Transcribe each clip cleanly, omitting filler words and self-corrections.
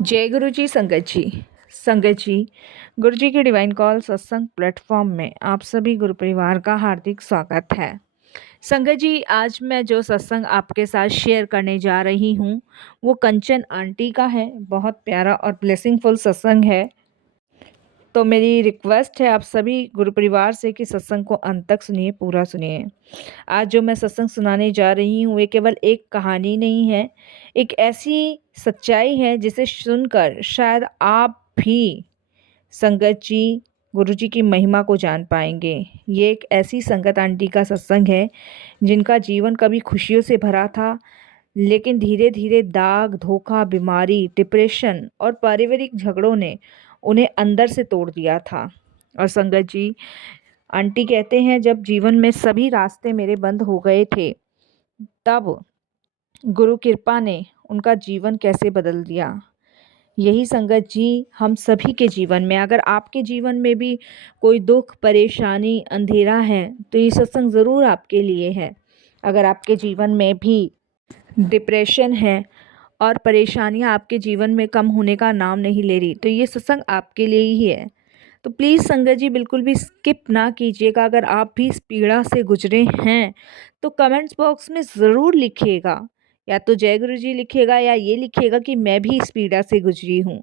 जय गुरु जी संगत जी गुरु जी के डिवाइन कॉल सत्संग प्लेटफॉर्म में आप सभी गुरु परिवार का हार्दिक स्वागत है। संगत जी, आज मैं जो सत्संग आपके साथ शेयर करने जा रही हूँ वो कंचन आंटी का है। बहुत प्यारा और ब्लेसिंगफुल सत्संग है। तो मेरी रिक्वेस्ट है आप सभी गुरु परिवार से कि सत्संग को अंत तक सुनिए, पूरा सुनिए। आज जो मैं सत्संग सुनाने जा रही हूँ वे केवल एक कहानी नहीं है, एक ऐसी सच्चाई है जिसे सुनकर शायद आप भी संगत जी गुरु जी की महिमा को जान पाएंगे। ये एक ऐसी संगत आंटी का सत्संग है जिनका जीवन कभी खुशियों से भरा था, लेकिन धीरे धीरे दाग, धोखा, बीमारी, डिप्रेशन और पारिवारिक झगड़ों ने उन्हें अंदर से तोड़ दिया था। और संगत जी, आंटी कहते हैं, जब जीवन में सभी रास्ते मेरे बंद हो गए थे, तब गुरु कृपा ने उनका जीवन कैसे बदल दिया। यही संगत जी हम सभी के जीवन में, अगर आपके जीवन में भी कोई दुख, परेशानी, अंधेरा है तो ये सत्संग ज़रूर आपके लिए है। अगर आपके जीवन में भी डिप्रेशन है और परेशानियां आपके जीवन में कम होने का नाम नहीं ले रही, तो ये सत्संग आपके लिए ही है। तो प्लीज़ संगत जी बिल्कुल भी स्किप ना कीजिएगा। अगर आप भी इस पीड़ा से गुजरे हैं तो कमेंट्स बॉक्स में ज़रूर लिखिएगा, या तो जय गुरु जी लिखिएगा या ये लिखिएगा कि मैं भी इस पीड़ा से गुजरी हूँ।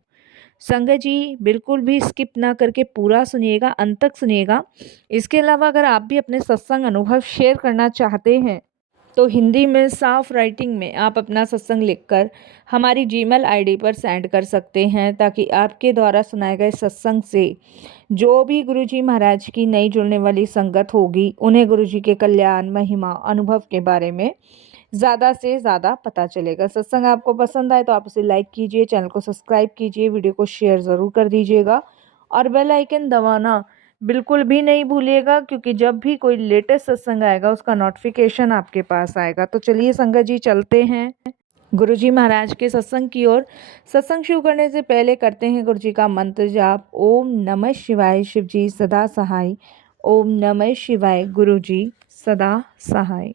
संगत जी बिल्कुल भी स्किप ना करके पूरा सुनिएगा, अंत तक सुनिएगा। इसके अलावा अगर आप भी अपने सत्संग अनुभव शेयर करना चाहते हैं तो हिंदी में साफ राइटिंग में आप अपना सत्संग लिखकर हमारी जीमेल आईडी पर सेंड कर सकते हैं, ताकि आपके द्वारा सुनाए गए सत्संग से जो भी गुरुजी महाराज की नई जुड़ने वाली संगत होगी उन्हें गुरुजी के कल्याण, महिमा, अनुभव के बारे में ज़्यादा से ज़्यादा पता चलेगा। सत्संग आपको पसंद आए तो आप उसे लाइक कीजिए, चैनल को सब्सक्राइब कीजिए, वीडियो को शेयर ज़रूर कर दीजिएगा और बेल आइकन दबाना बिल्कुल भी नहीं भूलिएगा, क्योंकि जब भी कोई लेटेस्ट सत्संग आएगा उसका नोटिफिकेशन आपके पास आएगा। तो चलिए संगत जी चलते हैं गुरुजी महाराज के सत्संग की ओर। सत्संग शुरू करने से पहले करते हैं गुरुजी का मंत्र जाप। ओम नमः शिवाय, शिव जी सदा सहाय। ओम नमः शिवाय, गुरुजी सदा सहाय।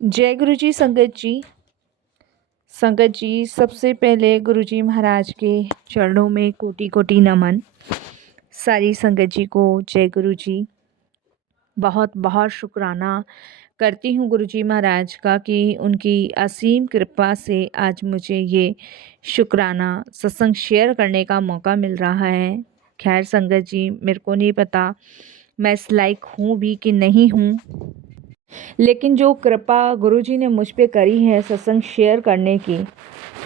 जय गुरुजी संगत जी सबसे पहले गुरुजी महाराज के चरणों में कोटि कोटि नमन। सारी संगत जी को जय गुरु जी। बहुत बहुत शुक्राना करती हूँ गुरुजी महाराज का कि उनकी असीम कृपा से आज मुझे ये शुक्राना सत्संग शेयर करने का मौका मिल रहा है। खैर संगत जी, मेरे को नहीं पता मैं इस लायक हूँ भी कि नहीं हूँ, लेकिन जो कृपा गुरुजी ने मुझ पे करी है सत्संग शेयर करने की,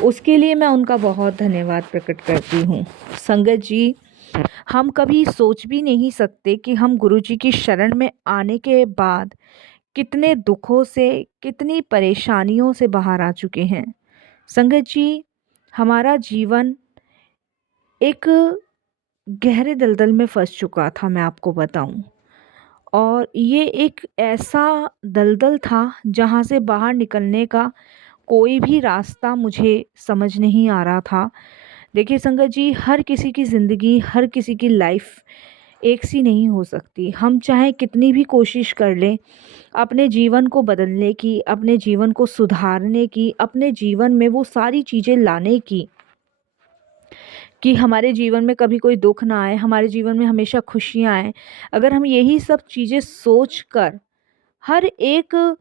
उसके लिए मैं उनका बहुत धन्यवाद प्रकट करती हूँ। संगत जी, हम कभी सोच भी नहीं सकते कि हम गुरुजी की शरण में आने के बाद कितने दुखों से, कितनी परेशानियों से बाहर आ चुके हैं। संगत जी, हमारा जीवन एक गहरे दलदल में फंस चुका था, मैं आपको बताऊं। और ये एक ऐसा दलदल था जहाँ से बाहर निकलने का कोई भी रास्ता मुझे समझ नहीं आ रहा था। देखिए संगत जी, हर किसी की ज़िंदगी, हर किसी की लाइफ एक सी नहीं हो सकती। हम चाहे कितनी भी कोशिश कर लें अपने जीवन को बदलने की, अपने जीवन को सुधारने की, अपने जीवन में वो सारी चीज़ें लाने की कि हमारे जीवन में कभी कोई दुख ना आए, हमारे जीवन में हमेशा खुशियाँ आएँ। अगर हम यही सब चीज़ें सोच कर हर एक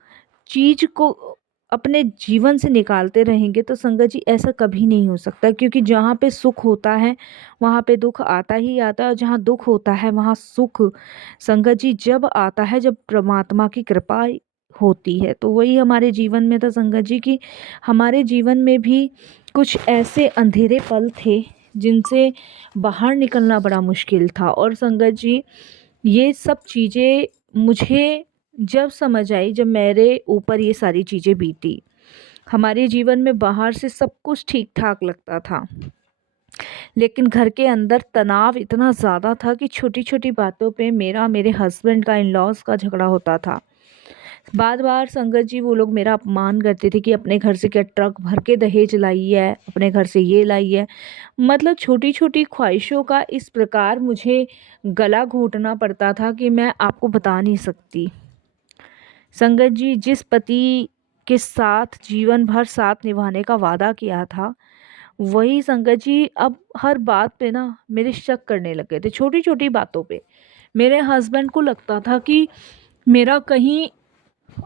चीज़ को अपने जीवन से निकालते रहेंगे तो संगत जी ऐसा कभी नहीं हो सकता, क्योंकि जहाँ पे सुख होता है वहाँ पे दुख आता ही आता है, और जहाँ दुख होता है वहाँ सुख संगत जी जब आता है, जब परमात्मा की कृपा होती है। तो वही हमारे जीवन में था संगत जी कि हमारे जीवन में भी कुछ ऐसे अंधेरे पल थे जिनसे बाहर निकलना बड़ा मुश्किल था। और संगत जी, ये सब चीज़ें मुझे जब समझ आई, जब मेरे ऊपर ये सारी चीज़ें बीती। हमारे जीवन में बाहर से सब कुछ ठीक ठाक लगता था, लेकिन घर के अंदर तनाव इतना ज़्यादा था कि छोटी छोटी बातों पे मेरा, मेरे हस्बैंड का, इन लॉज का झगड़ा होता था। बार बार संगत जी वो लोग मेरा अपमान करते थे कि अपने घर से क्या ट्रक भर के दहेज लाई है, अपने घर से ये लाई है। मतलब छोटी छोटी ख्वाहिशों का इस प्रकार मुझे गला घोटना पड़ता था कि मैं आपको बता नहीं सकती। संगत जी, जिस पति के साथ जीवन भर साथ निभाने का वादा किया था, वही संगत जी अब हर बात पे ना मेरे शक करने लग गए थे, छोटी-छोटी बातों पे। मेरे हस्बैंड को लगता था कि मेरा कहीं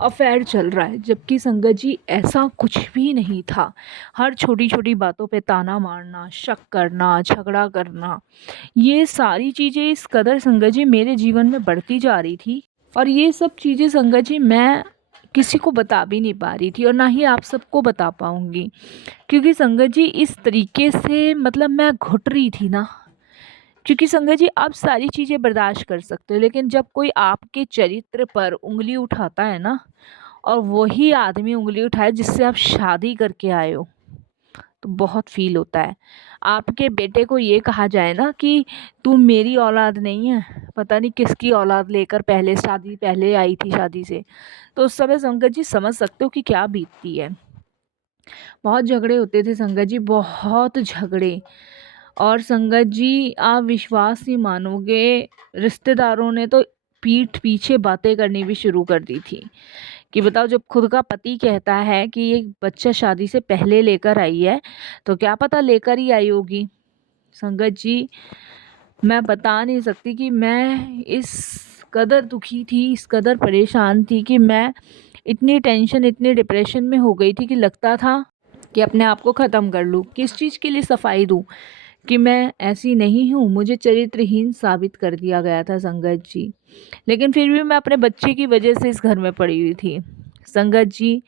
अफेयर चल रहा है, जबकि संगत जी ऐसा कुछ भी नहीं था। हर छोटी-छोटी बातों पे ताना मारना, शक करना, झगड़ा करना, ये सारी चीज़ें इस कदर संगत जी मेरे जीवन में बढ़ती जा रही थी, और ये सब चीज़ें संगत जी मैं किसी को बता भी नहीं पा रही थी और ना ही आप सबको बता पाऊँगी। क्योंकि संगत जी इस तरीके से मतलब मैं घुट रही थी ना, क्योंकि संगत जी आप सारी चीज़ें बर्दाश्त कर सकते हो, लेकिन जब कोई आपके चरित्र पर उँगली उठाता है ना, और वही आदमी उँगली उठाए जिससे आप शादी करके आए हो, तो बहुत फ़ील होता है। आपके बेटे को ये कहा जाए ना कि तू मेरी औलाद नहीं है, पता नहीं किसकी औलाद लेकर पहले आई थी शादी से, तो उस समय संगत जी समझ सकते हो कि क्या बीतती है। बहुत झगड़े होते थे संगत जी, बहुत झगड़े। और संगत जी आप विश्वास नहीं मानोगे, रिश्तेदारों ने तो पीठ पीछे बातें करनी भी शुरू कर दी थी कि बताओ, जब खुद का पति कहता है कि ये बच्चा शादी से पहले लेकर आई है, तो क्या पता लेकर ही आई होगी। संगत जी मैं बता नहीं सकती कि मैं इस कदर दुखी थी, इस कदर परेशान थी कि मैं इतनी टेंशन, इतनी डिप्रेशन में हो गई थी कि लगता था कि अपने आप को ख़त्म कर लूँ। किस चीज़ के लिए सफाई दूँ कि मैं ऐसी नहीं हूँ, मुझे चरित्रहीन साबित कर दिया गया था संगत जी। लेकिन फिर भी मैं अपने बच्चे की वजह से इस घर में पड़ी हुई थी। संगत जी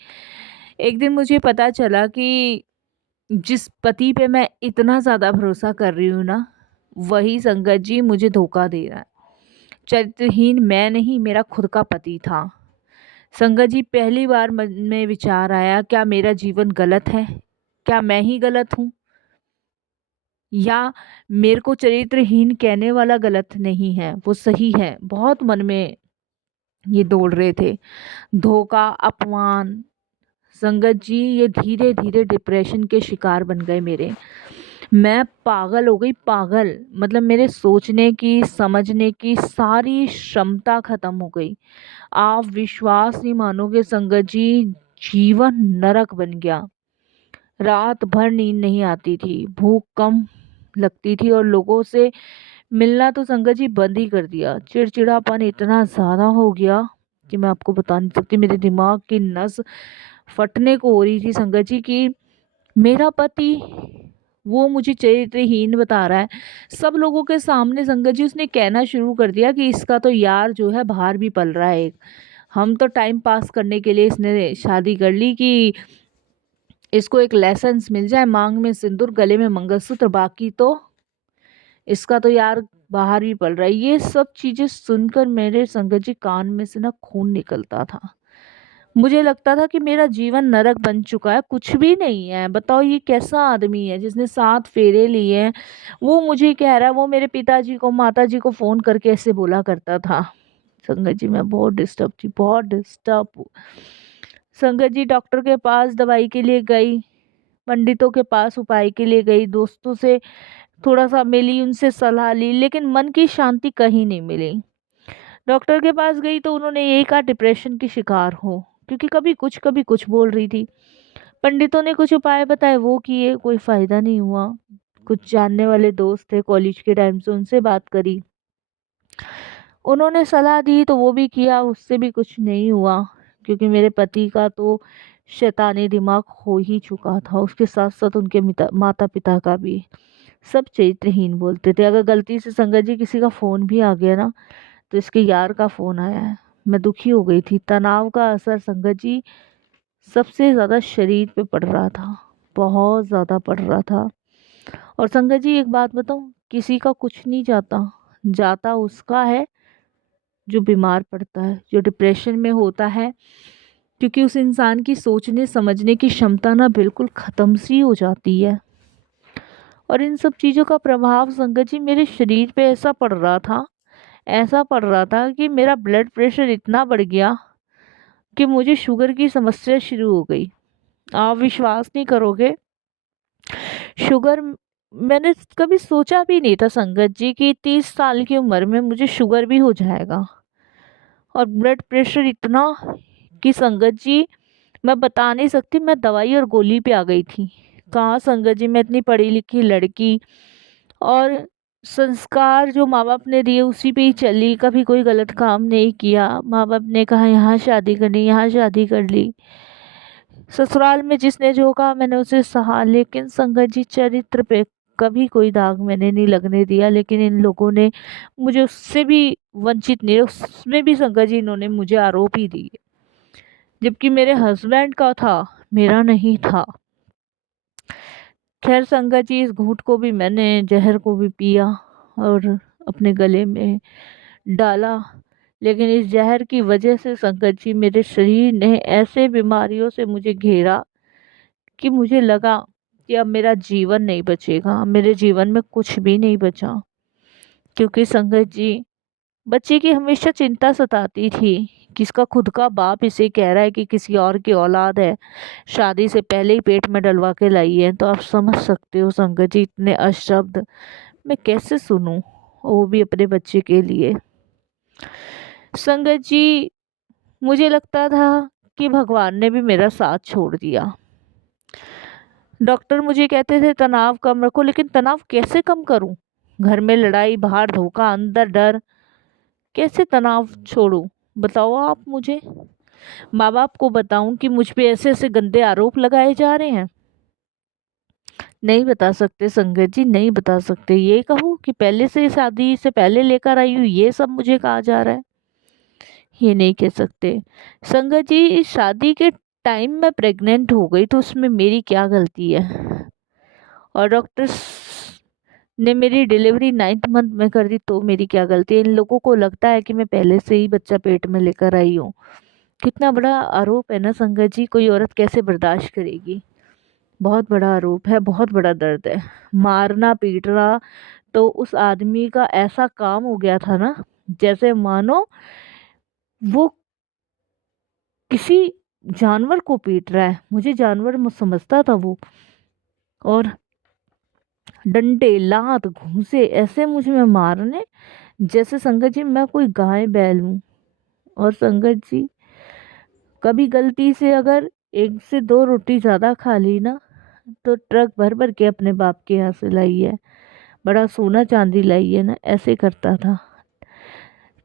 एक दिन मुझे पता चला कि जिस पति पे मैं इतना ज़्यादा भरोसा कर रही हूँ ना, वही संगत जी मुझे धोखा दे रहा है। चरित्रहीन मैं नहीं, मेरा खुद का पति था। संगत जी पहली बार मन में विचार आया, क्या मेरा जीवन गलत है? क्या मैं ही गलत हूँ? या मेरे को चरित्रहीन कहने वाला गलत नहीं है, वो सही है? बहुत मन में ये दौड़ रहे थे। धोखा, अपमान, संगत जी ये धीरे-धीरे डिप्रेशन के शिकार बन गए मेरे। मैं पागल हो गई, पागल। मतलब मेरे सोचने की, समझने की सारी क्षमता ख़त्म हो गई। आप विश्वास नहीं मानोगे संगत जी, जीवन नरक बन गया। रात भर नींद नहीं आती थी, भूख कम लगती थी और लोगों से मिलना तो संगत जी बंद ही कर दिया। चिड़चिड़ापन इतना ज़्यादा हो गया कि मैं आपको बता नहीं सकती। मेरे दिमाग की नस फटने को हो रही थी संगत जी कि मेरा पति वो मुझे चरित्रहीन बता रहा है। सब लोगों के सामने संगत जी उसने कहना शुरू कर दिया कि इसका तो यार जो है बाहर भी पल रहा है एक। हम तो टाइम पास करने के लिए इसने शादी कर ली कि इसको एक लेसन्स मिल जाए, मांग में सिंदूर, गले में मंगलसूत्र, बाकी तो इसका तो यार बाहर भी पल रहा है। ये सब चीज़ें सुनकर मेरे संगत जी कान में से ना खून निकलता था। मुझे लगता था कि मेरा जीवन नरक बन चुका है, कुछ भी नहीं है। बताओ ये कैसा आदमी है जिसने 7 फेरे लिए हैं, वो मुझे कह रहा है। वो मेरे पिताजी को, माताजी को फ़ोन करके ऐसे बोला करता था। संगत जी मैं बहुत डिस्टर्ब थी, बहुत डिस्टर्ब। संगत जी डॉक्टर के पास दवाई के लिए गई, पंडितों के पास उपाय के लिए गई, दोस्तों से थोड़ा-सा मिली, उनसे सलाह ली, लेकिन मन की शांति कहीं नहीं मिली। डॉक्टर के पास गई तो उन्होंने यही कहा डिप्रेशन की शिकार हो, क्योंकि कभी कुछ बोल रही थी। पंडितों ने कुछ उपाय बताए, वो किए, कोई फ़ायदा नहीं हुआ। कुछ जानने वाले दोस्त थे कॉलेज के टाइम से, उनसे बात करी। उन्होंने सलाह दी तो वो भी किया, उससे भी कुछ नहीं हुआ, क्योंकि मेरे पति का तो शैतानी दिमाग हो ही चुका था, उसके साथ-साथ उनके माता-पिता का भी। सब चरित्रहीन बोलते थे। अगर गलती से संगत जी किसी का फ़ोन भी आ गया ना, तो इसके यार का फ़ोन आया है। मैं दुखी हो गई थी। तनाव का असर संगत जी सबसे ज़्यादा शरीर पे पड़ रहा था, बहुत ज़्यादा पड़ रहा था। और संगत जी एक बात बताऊँ, किसी का कुछ नहीं जाता, जाता उसका है जो बीमार पड़ता है, जो डिप्रेशन में होता है, क्योंकि उस इंसान की सोचने समझने की क्षमता ना बिल्कुल ख़त्म सी हो जाती है। और इन सब चीज़ों का प्रभाव संगत जी मेरे शरीर पे ऐसा पड़ रहा था कि मेरा ब्लड प्रेशर इतना बढ़ गया कि मुझे शुगर की समस्या शुरू हो गई। आप विश्वास नहीं करोगे, शुगर मैंने कभी सोचा भी नहीं था संगत जी कि 30 साल की उम्र में मुझे शुगर भी हो जाएगा। और ब्लड प्रेशर इतना कि संगत जी मैं बता नहीं सकती, मैं दवाई और गोली पे आ गई थी। कहाँ संगत जी, मैं इतनी पढ़ी लिखी लड़की, और संस्कार जो माँ बाप ने दिए उसी पे ही चली, कभी कोई गलत काम नहीं किया। माँ बाप ने कहा यहाँ शादी करनी, यहाँ शादी कर ली। ससुराल में जिसने जो कहा मैंने उसे सहा, लेकिन संगत जी चरित्र पे कभी कोई दाग मैंने नहीं लगने दिया। लेकिन इन लोगों ने मुझे उससे भी वंचित नहीं, उसमें भी संगत जी इन्होंने मुझे आरोप ही दिए, जबकि मेरे हस्बैंड का था, मेरा नहीं था। खैर संगत जी, इस घूंट को भी मैंने, जहर को भी पिया और अपने गले में डाला। लेकिन इस जहर की वजह से संगत जी, मेरे शरीर ने ऐसे बीमारियों से मुझे घेरा कि मुझे लगा कि अब मेरा जीवन नहीं बचेगा, मेरे जीवन में कुछ भी नहीं बचा। क्योंकि संगत जी, बच्चे की हमेशा चिंता सताती थी कि इसका खुद का बाप इसे कह रहा है कि किसी और की औलाद है, शादी से पहले ही पेट में डलवा के लाई है। तो आप समझ सकते हो संगत जी, इतने अशब्द मैं कैसे सुनूं, वो भी अपने बच्चे के लिए। संगत जी, मुझे लगता था कि भगवान ने भी मेरा साथ छोड़ दिया। डॉक्टर मुझे कहते थे तनाव कम रखो, लेकिन तनाव कैसे कम करूं? घर में लड़ाई, बाहर धोखा, अंदर डर, कैसे तनाव छोड़ूं? बताओ आप मुझे। माँ बाप को बताऊं कि मुझ पे ऐसे ऐसे गंदे आरोप लगाए जा रहे हैं? नहीं बता सकते संगत जी, नहीं बता सकते। ये कहूँ कि पहले से, शादी से पहले लेकर आई हूँ, ये सब मुझे कहा जा रहा है? ये नहीं कह सकते। संगत जी, शादी के टाइम में प्रेग्नेंट हो गई तो उसमें मेरी क्या गलती है? और डॉक्टर्स ने मेरी डिलीवरी 9th मंथ में कर दी तो मेरी क्या गलती है? इन लोगों को लगता है कि मैं पहले से ही बच्चा पेट में लेकर आई हूँ। कितना बड़ा आरोप है ना संगत जी, कोई औरत कैसे बर्दाश्त करेगी? बहुत बड़ा आरोप है, बहुत बड़ा दर्द है। मारना पीटना तो उस आदमी का ऐसा काम हो गया था ना, जैसे मानो वो किसी जानवर को पीट रहा है। मुझे जानवर समझता था वो। और डंडे, लात, घूंसे ऐसे मुझे में मारने, जैसे संगत जी मैं कोई गाय बैल हूँ। और संगत जी, कभी गलती से अगर एक से दो रोटी ज़्यादा खा ली ना, तो ट्रक भर भर के अपने बाप के यहाँ से लाई है, बड़ा सोना चांदी लाई है ना, ऐसे करता था।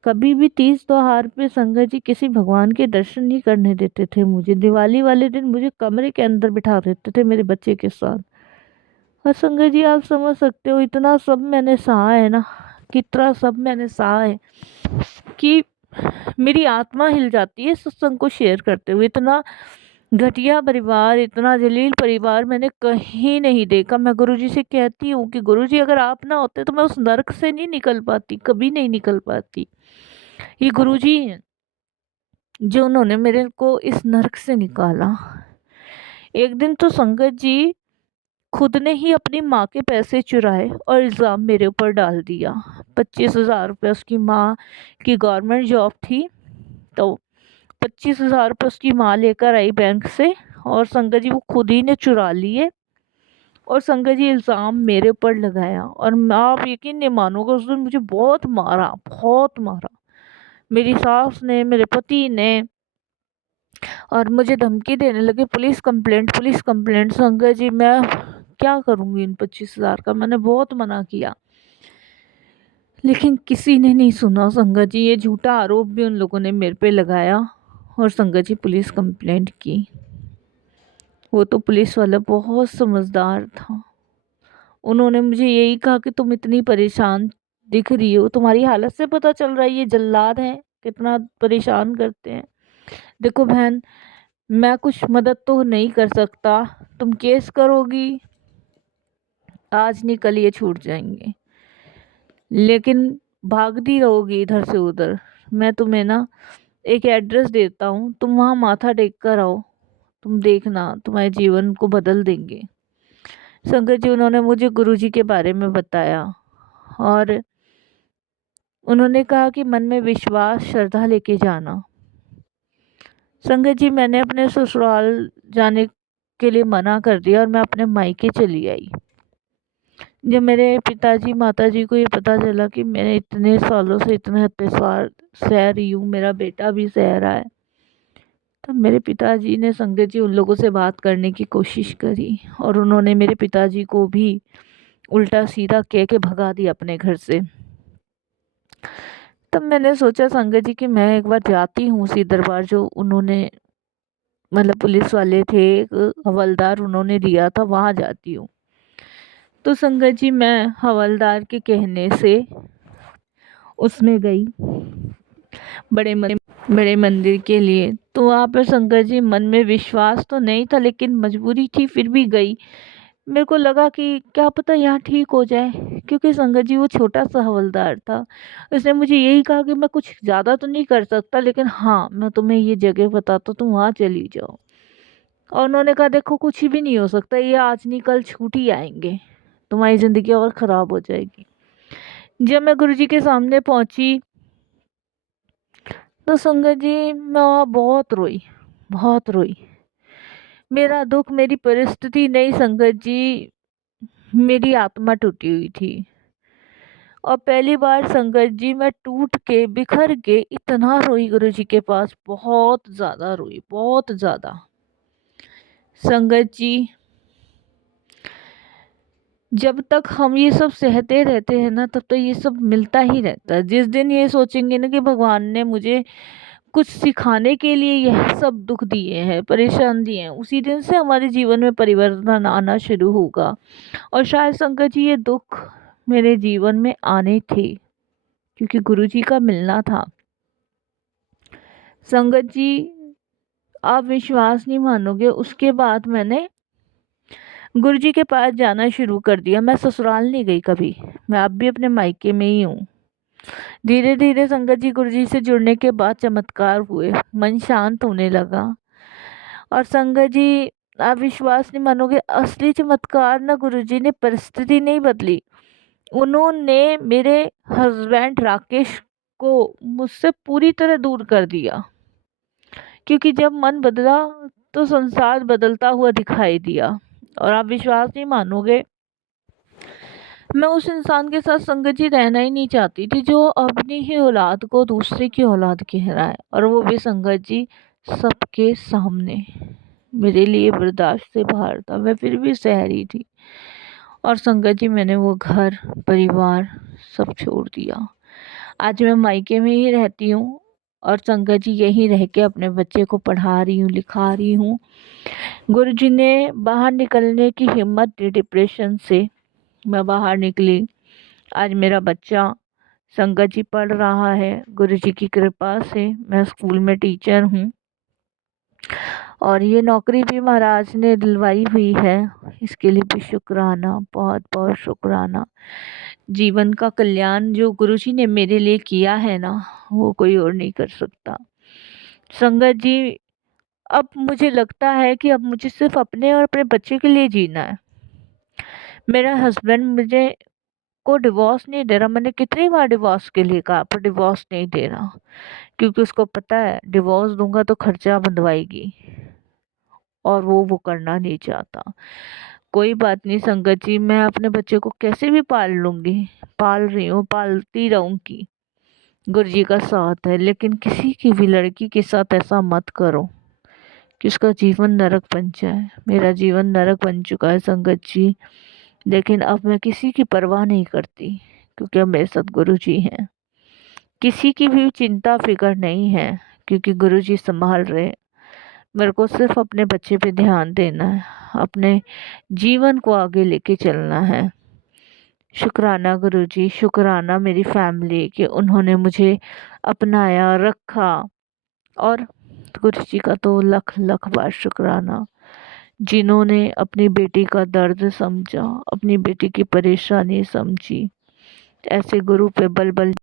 कभी भी तीज त्योहार पे संगत जी किसी भगवान के दर्शन नहीं करने देते थे मुझे। दिवाली वाले दिन मुझे कमरे के अंदर बिठा देते थे मेरे बच्चे के साथ। और संगत जी, आप समझ सकते हो इतना सब मैंने सहा है ना, कितना सब मैंने सहा है कि मेरी आत्मा हिल जाती है सत्संग को शेयर करते हुए। इतना घटिया परिवार, इतना जलील परिवार मैंने कहीं नहीं देखा। मैं गुरुजी से कहती हूँ कि गुरुजी, अगर आप ना होते तो मैं उस नर्क से नहीं निकल पाती, कभी नहीं निकल पाती। ये गुरुजी हैं जो उन्होंने मेरे को इस नर्क से निकाला। एक दिन तो संगत जी खुद ने ही अपनी माँ के पैसे चुराए और इल्ज़ाम मेरे ऊपर डाल दिया। 25,000 रुपये उसकी माँ की गवर्नमेंट जॉब थी, तो 25,000 रुपये उसकी माँ लेकर आई बैंक से, और संगत जी वो खुद ही ने चुरा लिए। और संगत जी इल्ज़ाम मेरे ऊपर लगाया, और आप यकीन नहीं मानोगे, उस दिन मुझे बहुत मारा, बहुत मारा। मेरी सास ने, मेरे पति ने, और मुझे धमकी देने लगे, पुलिस कंप्लेंट, पुलिस कंप्लेंट। संगत जी, मैं क्या करूँगी इन 25,000 का? मैंने बहुत मना किया, लेकिन किसी ने नहीं सुना। संगत जी, ये झूठा आरोप भी उन लोगों ने मेरे पे लगाया, और संगत जी पुलिस कंप्लेंट की। वो तो पुलिस वाला बहुत समझदार था। उन्होंने मुझे यही कहा कि तुम इतनी परेशान दिख रही हो, तुम्हारी हालत से पता चल रहा है ये जल्लाद हैं, कितना परेशान करते हैं। देखो बहन, मैं कुछ मदद तो नहीं कर सकता, तुम केस करोगी, आज नहीं कल ये छूट जाएंगे, लेकिन भागती रहोगी इधर से उधर। मैं तुम्हें ना एक एड्रेस देता हूँ, तुम वहाँ माथा टेक कर आओ, तुम देखना तुम्हारे जीवन को बदल देंगे। संगत जी, उन्होंने मुझे गुरुजी के बारे में बताया, और उन्होंने कहा कि मन में विश्वास, श्रद्धा लेके जाना। संगत जी, मैंने अपने ससुराल जाने के लिए मना कर दिया और मैं अपने मायके चली आई। जब मेरे पिताजी माताजी को ये पता चला कि मैंने इतने सालों से इतने अत्याचार सह रही हूँ, मेरा बेटा भी सह रहा है, तब मेरे पिताजी ने संगत जी उन लोगों से बात करने की कोशिश करी और उन्होंने मेरे पिताजी को भी उल्टा सीधा कह के भगा दिया अपने घर से। तब मैंने सोचा संगत जी कि मैं एक बार जाती हूँ उसी दरबार जो उन्होंने मतलब पुलिस वाले थे, एक हवलदार उन्होंने दिया था, वहाँ जाती हूँ। तो संगत जी मैं हवलदार के कहने से उसमें गई बड़े मंदिर के लिए। तो वहाँ पे संगत जी मन में विश्वास तो नहीं था लेकिन मजबूरी थी, फिर भी गई। मेरे को लगा कि क्या पता यहाँ ठीक हो जाए, क्योंकि संगत जी वो छोटा सा हवलदार था। उसने मुझे यही कहा कि मैं कुछ ज़्यादा तो नहीं कर सकता, लेकिन हाँ मैं तुम्हें ये जगह बताता हूँ, तुम वहाँ चली जाओ। और उन्होंने कहा देखो कुछ भी नहीं हो सकता, ये आज नहीं कल छूट ही आएंगे, तुम्हारी ज़िंदगी और ख़राब हो जाएगी। जब मैं गुरुजी के सामने पहुंची तो संगत जी मैं वहाँ बहुत रोई। मेरा दुख मेरी परिस्थिति नहीं संगत जी, मेरी आत्मा टूटी हुई थी। और पहली बार संगत जी मैं टूट के बिखर के इतना रोई गुरुजी के पास, बहुत ज़्यादा रोई, बहुत ज़्यादा। संगत जी जब तक हम ये सब सहते रहते हैं ना, तब तो ये सब मिलता ही रहता है। जिस दिन ये सोचेंगे ना कि भगवान ने मुझे कुछ सिखाने के लिए यह सब दुख दिए हैं, परेशान दिए हैं, उसी दिन से हमारे जीवन में परिवर्तन आना शुरू होगा। और शायद संगत जी ये दुख मेरे जीवन में आने थे क्योंकि गुरुजी का मिलना था। संगत जी आप विश्वास नहीं मानोगे, उसके बाद मैंने गुरुजी के पास जाना शुरू कर दिया। मैं ससुराल नहीं गई कभी, मैं अब भी अपने मायके में ही हूँ। धीरे धीरे संगत जी गुरुजी से जुड़ने के बाद चमत्कार हुए, मन शांत होने लगा। और संगत जी आप विश्वास नहीं मानोगे, असली चमत्कार ना गुरुजी ने परिस्थिति नहीं बदली, उन्होंने मेरे हस्बैंड राकेश को मुझसे पूरी तरह दूर कर दिया। क्योंकि जब मन बदला तो संसार बदलता हुआ दिखाई दिया। और आप विश्वास नहीं मानोगे, मैं उस इंसान के साथ संगत जी रहना ही नहीं चाहती थी जो अपनी ही औलाद को दूसरे की औलाद कह रहा है, और वो भी संगत जी सबके सामने। मेरे लिए बर्दाश्त से बाहर था, मैं फिर भी सह रही थी। और संगत जी मैंने वो घर परिवार सब छोड़ दिया। आज मैं मायके में ही रहती हूँ और संगत जी यहीं रह के अपने बच्चे को पढ़ा रही हूँ, लिखा रही हूँ। गुरुजी ने बाहर निकलने की हिम्मत दी, डिप्रेशन से मैं बाहर निकली। आज मेरा बच्चा संगत जी पढ़ रहा है, गुरुजी की कृपा से। मैं स्कूल में टीचर हूँ और ये नौकरी भी महाराज ने दिलवाई हुई है, इसके लिए भी शुक्राना, बहुत बहुत शुक्राना। जीवन का कल्याण जो गुरुजी ने मेरे लिए किया है ना, वो कोई और नहीं कर सकता। संगत जी अब मुझे लगता है कि अब मुझे सिर्फ अपने और अपने बच्चे के लिए जीना है। मेरा हस्बैंड मुझे को डिवोर्स नहीं दे रहा। मैंने कितनी बार डिवोर्स के लिए कहा पर डिवोर्स नहीं दे रहा, क्योंकि उसको पता है डिवोर्स दूंगा तो खर्चा बंधवाएगी और वो करना नहीं चाहता। कोई बात नहीं संगत जी, मैं अपने बच्चे को कैसे भी पाल लूंगी, पाल रही हूँ, पालती रहूंगी। गुरुजी का साथ है, लेकिन किसी की भी लड़की के साथ ऐसा मत करो कि उसका जीवन नरक बन जाए। मेरा जीवन नरक बन चुका है संगत जी, लेकिन अब मैं किसी की परवाह नहीं करती क्योंकि अब मेरे साथ गुरुजी हैं। किसी की भी चिंता फिक्र नहीं है क्योंकि गुरुजी संभाल रहे हैं। मेरे को सिर्फ अपने बच्चे पे ध्यान देना है, अपने जीवन को आगे लेके चलना है। शुक्राना गुरुजी, शुक्राना मेरी फैमिली कि उन्होंने मुझे अपनाया, रखा। और गुरुजी का तो लख लख बार शुक्राना, जिन्होंने अपनी बेटी का दर्द समझा, अपनी बेटी की परेशानी समझी। ऐसे गुरु पे बल बल